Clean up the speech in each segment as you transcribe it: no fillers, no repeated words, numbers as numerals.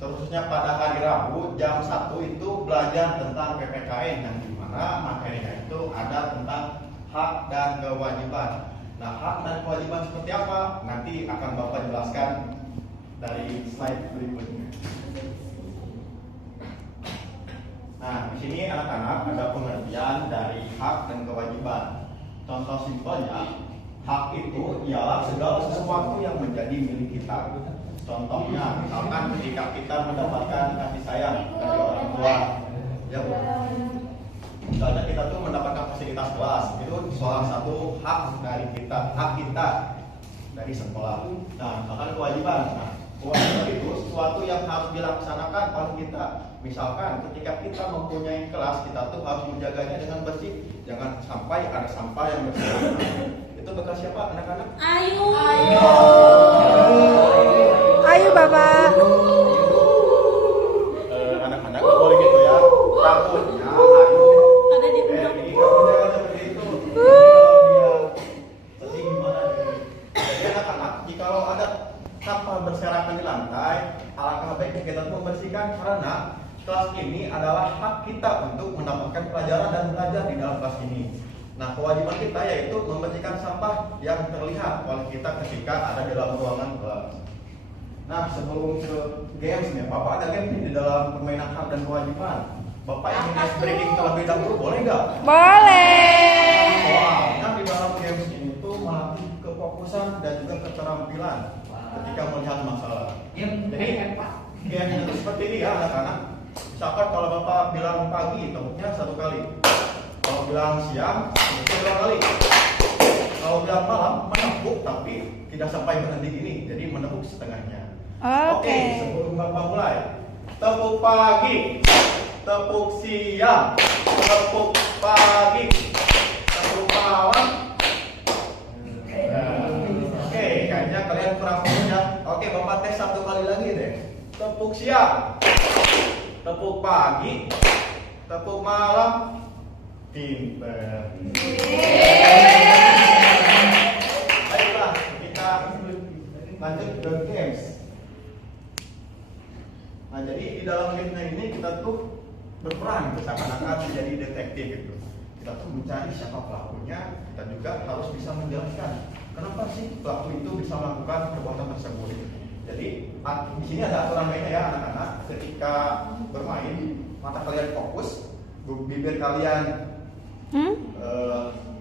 Terusnya pada hari Rabu jam 1 itu belajar tentang PPKN yang dimana materinya itu ada tentang hak dan kewajiban. Nah, hak dan kewajiban seperti apa? Nanti akan Bapak jelaskan dari slide berikutnya. Nah, di sini anak-anak ada pengertian dari hak dan kewajiban. Contoh simpelnya, hak itu ialah segala sesuatu yang menjadi milik kita. Contohnya, misalkan ketika kita mendapatkan kasih sayang dari orang tua, ya Bu. Misalnya kita tuh mendapatkan fasilitas kelas, itu salah satu hak dari kita, hak kita dari sekolah. Nah, misalkan kewajiban. Nah, kewajiban itu sesuatu yang harus dilaksanakan oleh kita. Misalkan ketika kita mempunyai kelas, kita tuh harus menjaganya dengan bersih. Jangan sampai ada sampah yang berserakan. Itu bekas siapa anak-anak? Ayu. Ayo Bapak. Anak-anak nggak boleh gitu ya. Takutnya Ayu. Ada di Ini kamu jangan seperti itu. Kalau dia sedih gimana? Jadi anak-anak, jikalau ada sampah berserakan di lantai, alangkah baiknya kita tuh membersihkan karena kelas ini adalah hak kita untuk mendapatkan pelajaran dan belajar di dalam kelas ini. Nah, kewajiban kita yaitu membersihkan sampah yang terlihat oleh kita ketika ada di dalam ruangan kelas. Nah, sebelum ke games nih, Bapak ada game di dalam permainan hak dan kewajiban. Bapak ingin ice breaking terlebih dahulu, boleh nggak? Boleh. Soalnya di dalam games ini tuh melatih kefokusan dan juga keterampilan ketika melihat masalah. Jadi game itu seperti ini ya anak-anak. Misalkan kalau Bapak bilang pagi, hitungnya 1 kali. Kalau bilang siang, itu 2 kali. Kalau bilang malam, menepuk tapi tidak sampai berhenti gini, jadi menepuk setengahnya. Oke, sebelum Bapak mulai, tepuk pagi, tepuk siang, tepuk pagi, tepuk malam. Oke, kayaknya kalian kurang fokus ya. Oke, Bapak tes 1 kali lagi deh. Tepuk siang, tepuk pagi, tepuk malam. Pinter. Baiklah, kita lanjut ke games. Nah, jadi di dalam gamenya ini kita tuh berperan seakan-akan menjadi detektif gitu. Kita tuh mencari siapa pelakunya, kita juga harus bisa menjelaskan kenapa sih pelaku itu bisa melakukan perbuatan tersebut. Jadi di sini ada aturan mainnya ya anak-anak. Ketika bermain, mata kalian fokus, bibir kalian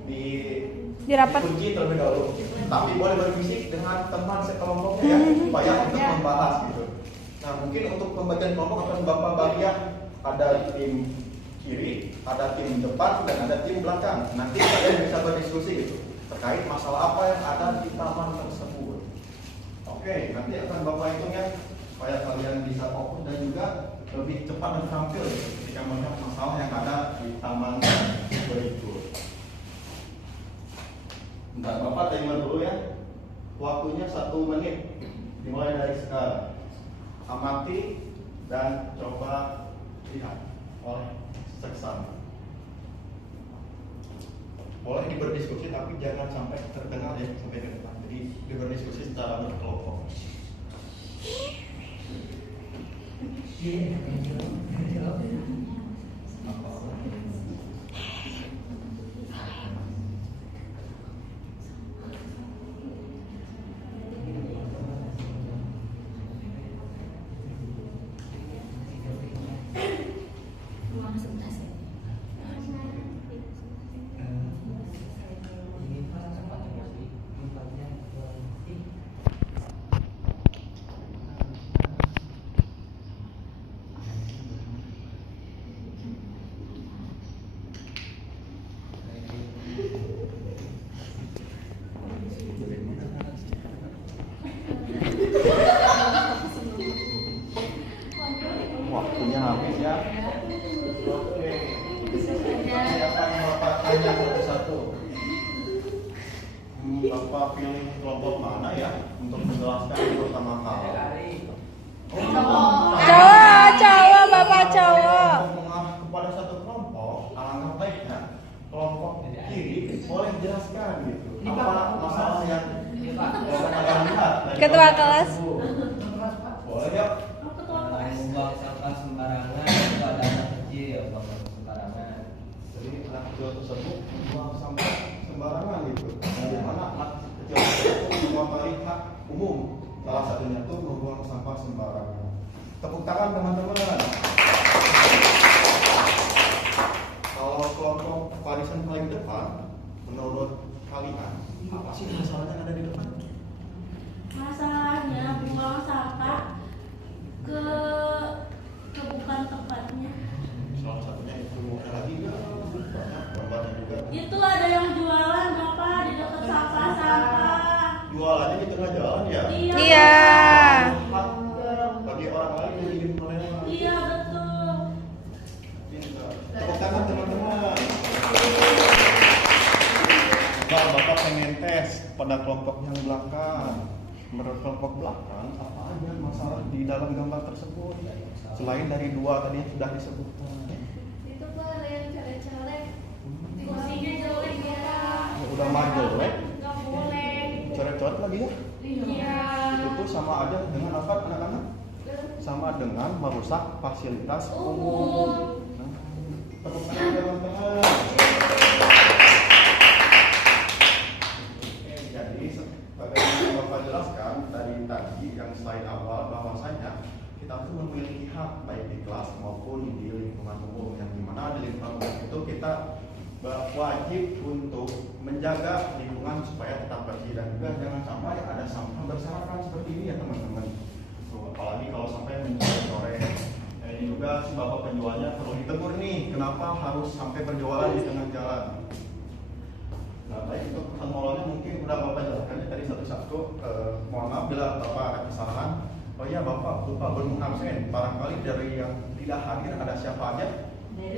dikunci terlebih dahulu. Tapi boleh berbisik dengan teman sekelompoknya ya, supaya untuk membahas gitu. Nah, mungkin untuk pembagian kelompok akan Bapak bagi ya, ada tim kiri, ada tim depan, dan ada tim belakang. Nanti kalian bisa berdiskusi gitu terkait masalah apa yang ada di taman tersebut. Oke, nanti akan Bapak hitung ya, supaya kalian bisa fokus dan juga lebih cepat dan terampil ketika melihat masalah yang ada di taman berikut. Bentar, Bapak timer dulu ya. Waktunya 1 menit, dimulai dari sekarang. Amati dan coba lihat oleh seksama. Boleh berdiskusi tapi jangan sampai terdengar ya sampai ke depan. Jadi berdiskusi secara berkelompok. Waktunya habis ya. Oke. Siapa yang Bapak tanya satu-satu? Bapak pilih kelompok mana ya untuk menjelaskan pertama kali? Cowok, Bapak cowok. Mengarah kepada satu kelompok, alangkah baiknya kelompok kiri boleh jelaskan gitu. Apa masalah yang kalian lihat? Ketua kelas. Boleh ya. buang sampah sembarangan itu ada anak kecil buang sampah sembarangan. Jadi anak kecil tersebut membuang sampah sembarangan gitu. Di mana anak kecil tersebut mengotori hak umum. Salah satunya tuh membuang sampah sembarangan. Tepuk tangan teman-teman. Kalau kelompok barisan paling depan, menurut kalian apa sih masalahnya yang ada di depan? Masalahnya buang sampah ke bukan tempatnya. Salah satunya itu ada lagi nggak? Banyak korbannya juga. Itu ada yang jualan Bapak di dekat sampah-sampah. Jualannya di tengah jalan ya? Iya. Hak bagi orang lain yang ingin menolak. Iya betul. Tepuk tangan teman-teman. Bapak pengen tes pada kelompok yang belakang. Menurut kelompok belakang, apa aja masalah di dalam gambar tersebut? Selain dari dua tadi yang sudah disebutkan. Itu Pak ada yang coret-coret. Kursinya jelek ya. Udah mah jelek, Nggak boleh. coret-coret lagi ya? Iya. Itu sama aja dengan apa anak-anak? Sama dengan merusak fasilitas umum. Nah, tepuk tangan teman-teman. Jadi sebagaimana Bapak jelaskan dari tadi yang slide awal bahwasanya kita tuh memiliki hak baik di kelas maupun di lingkungan umum, yang dimana di lingkungan umum itu kita wajib untuk menjaga lingkungan supaya tetap bersih dan juga jangan sampai ada sampah berserakan seperti ini ya teman-teman. Tuh, apalagi kalau sampai mencoreng. Ini juga si bapak penjualnya perlu ditegur nih, kenapa harus sampai berjualan di tengah jalan. Nah, baik untuk teknologi mungkin udah bapak jelaskan tadi satu-satu. Mohon maaf bila bapak ada kesalahan. Oh iya bapak lupa belum absen. Barangkali dari yang tidak hadir ada siapa aja?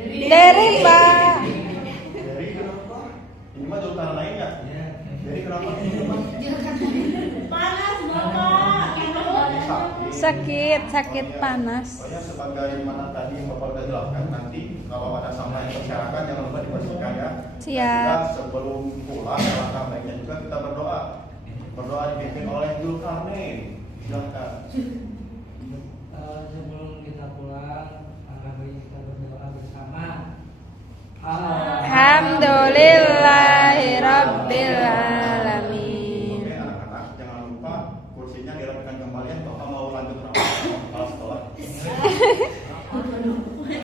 Dari Mbak. Dari kenapa? Ini mah jurusan lain ya? Jadi kenapa? Panas Bapak. Sakit panas. Oh ya, sebagaimana tadi yang bapak udah jelaskan, nanti kalau ada sampah yang berserakan jangan lupa dibersihkan ya. Siap. Dan juga sebelum pulang, langkah baiknya juga kita berdoa. Berdoa dipimpin oleh Zulkarnain. Silakan. Sebelum kita pulang, alangkah baiknya kita berdoa bersama. Alhamdulillahirabbil alamin. Oke anak-anak, jangan lupa kursinya dirapikan kembali atau mau lanjut rapat setelah.